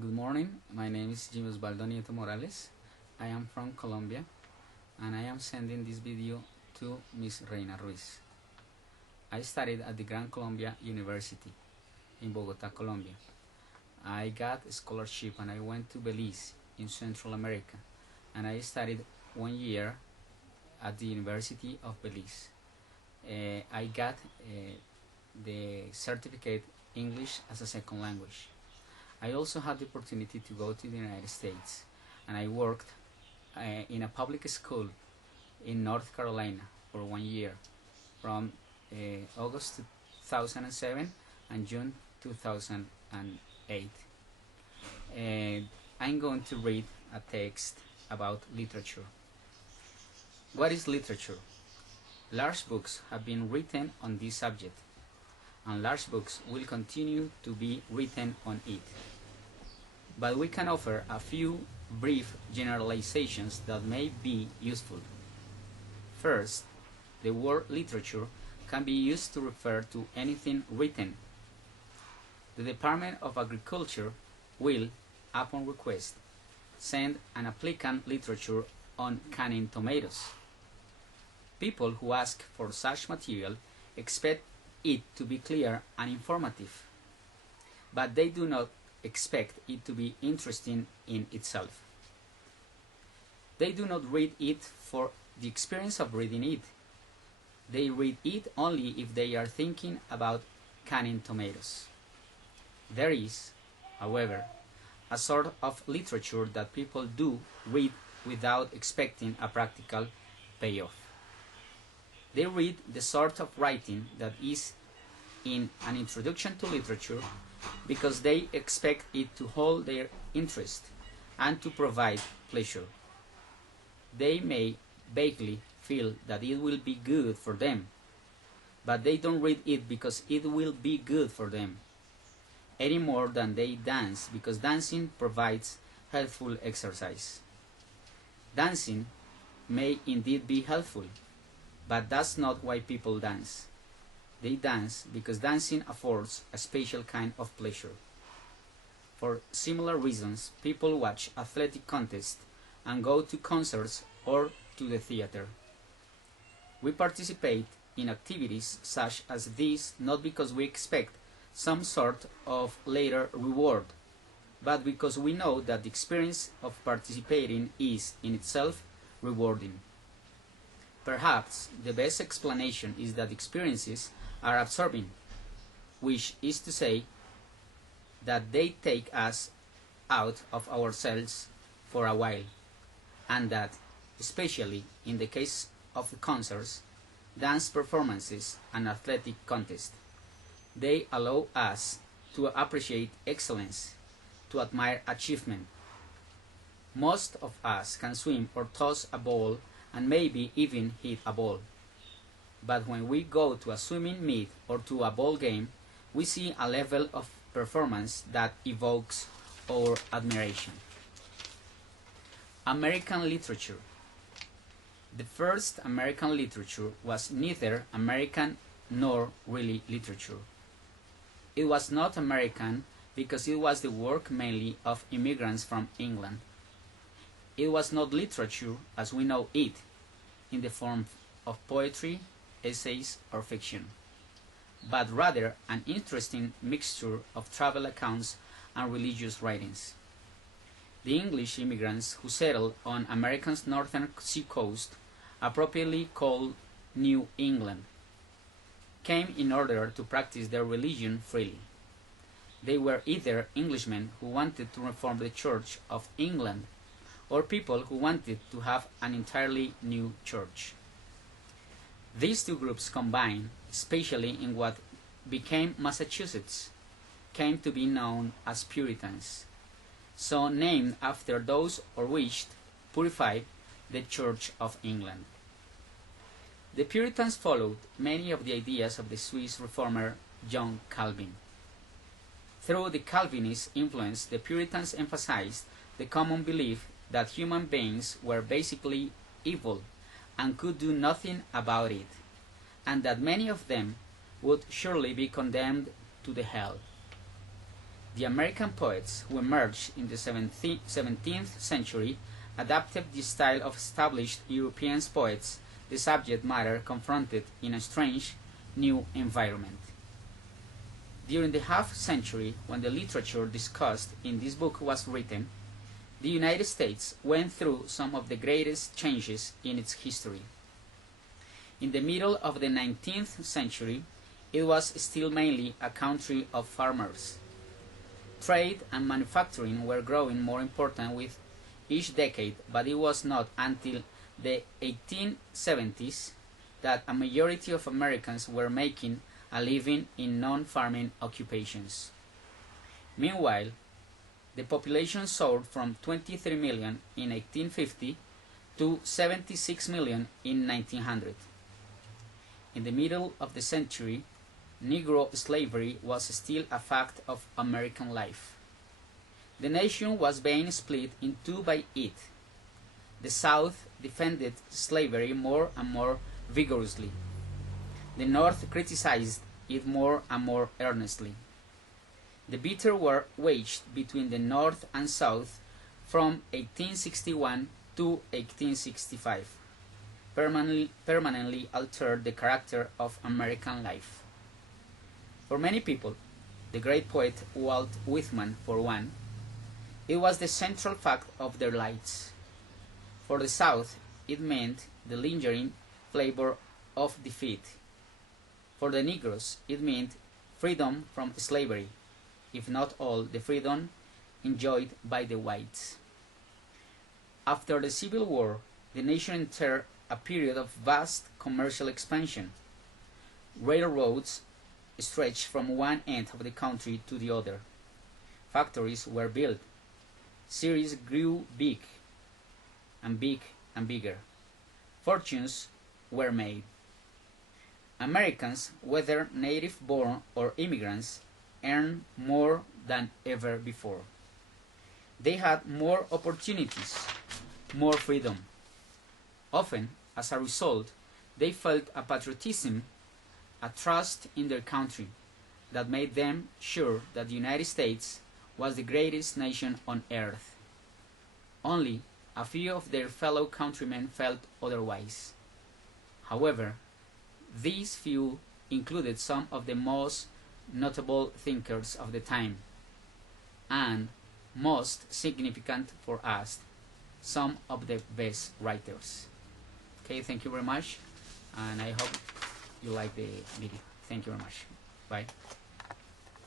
Good morning, my name is Yimmy Nieto Morales. I am from Colombia and I am sending this video to Miss Reina Ruiz. I studied at the Gran Colombia University in Bogota, Colombia. I got a scholarship and I went to Belize in Central America and I studied 1 year at the University of Belize. I got the certificate English as a second language. I also had the opportunity to go to the United States and I worked in a public school in North Carolina for 1 year from August 2007 and June 2008. I'm going to read a text about literature. What is literature? Large books have been written on this subject, and large books will continue to be written on it. But we can offer a few brief generalizations that may be useful. First, the word literature can be used to refer to anything written. The Department of Agriculture will, upon request, send an applicant literature on canning tomatoes. People who ask for such material expect it to be clear and informative, but they do not expect it to be interesting in itself. They do not read it for the experience of reading it. They read it only if they are thinking about canning tomatoes. There is, however, a sort of literature that people do read without expecting a practical payoff. They read the sort of writing that is in an introduction to literature because they expect it to hold their interest and to provide pleasure. They may vaguely feel that it will be good for them, but they don't read it because it will be good for them, any more than they dance because dancing provides healthful exercise. Dancing may indeed be helpful, but that's not why people dance. They dance because dancing affords a special kind of pleasure. For similar reasons, people watch athletic contests and go to concerts or to the theater. We participate in activities such as these not because we expect some sort of later reward, but because we know that the experience of participating is in itself rewarding. Perhaps the best explanation is that experiences are absorbing, which is to say that they take us out of ourselves for a while, and that, especially in the case of the concerts, dance performances, and athletic contests, they allow us to appreciate excellence, to admire achievement. Most of us can swim or toss a ball and maybe even hit a ball. But when we go to a swimming meet or to a ball game, we see a level of performance that evokes our admiration. American literature. The first American literature was neither American nor really literature. It was not American because it was the work mainly of immigrants from England. It was not literature as we know it, in the form of poetry, essays, or fiction, but rather an interesting mixture of travel accounts and religious writings. The English immigrants who settled on America's northern seacoast, appropriately called New England, came in order to practice their religion freely. They were either Englishmen who wanted to reform the Church of England or people who wanted to have an entirely new church. These two groups combined, especially in what became Massachusetts, came to be known as Puritans, so named after those who wished purify the Church of England. The Puritans followed many of the ideas of the Swiss reformer John Calvin. Through the Calvinist influence, the Puritans emphasized the common belief that human beings were basically evil and could do nothing about it, and that many of them would surely be condemned to the hell. The American poets who emerged in the 17th century adapted the style of established European poets, the subject matter confronted in a strange, new environment. During the half-century when the literature discussed in this book was written, the United States went through some of the greatest changes in its history. In the middle of the 19th century, it was still mainly a country of farmers. Trade and manufacturing were growing more important with each decade, but it was not until the 1870s that a majority of Americans were making a living in non-farming occupations. Meanwhile, the population soared from 23 million in 1850 to 76 million in 1900. In the middle of the century, Negro slavery was still a fact of American life. The nation was being split in two by it. The South defended slavery more and more vigorously. The North criticized it more and more earnestly. The bitter war waged between the North and South from 1861 to 1865 permanently altered the character of American life. For many people, the great poet Walt Whitman for one, it was the central fact of their lives. For the South, it meant the lingering flavor of defeat. For the Negroes, it meant freedom from slavery, if not all the freedom enjoyed by the whites. After the Civil War, the nation entered a period of vast commercial expansion. Railroads stretched from one end of the country to the other. Factories were built. Cities grew big and bigger. Fortunes were made. Americans, whether native-born or immigrants, earned more than ever before. They had more opportunities, more freedom. Often, as a result, they felt a patriotism, a trust in their country, that made them sure that the United States was the greatest nation on earth. Only a few of their fellow countrymen felt otherwise. However, these few included some of the most notable thinkers of the time, and, most significant for us, some of the best writers. Okay, thank you very much, and I hope you like the video. Thank you very much. Bye.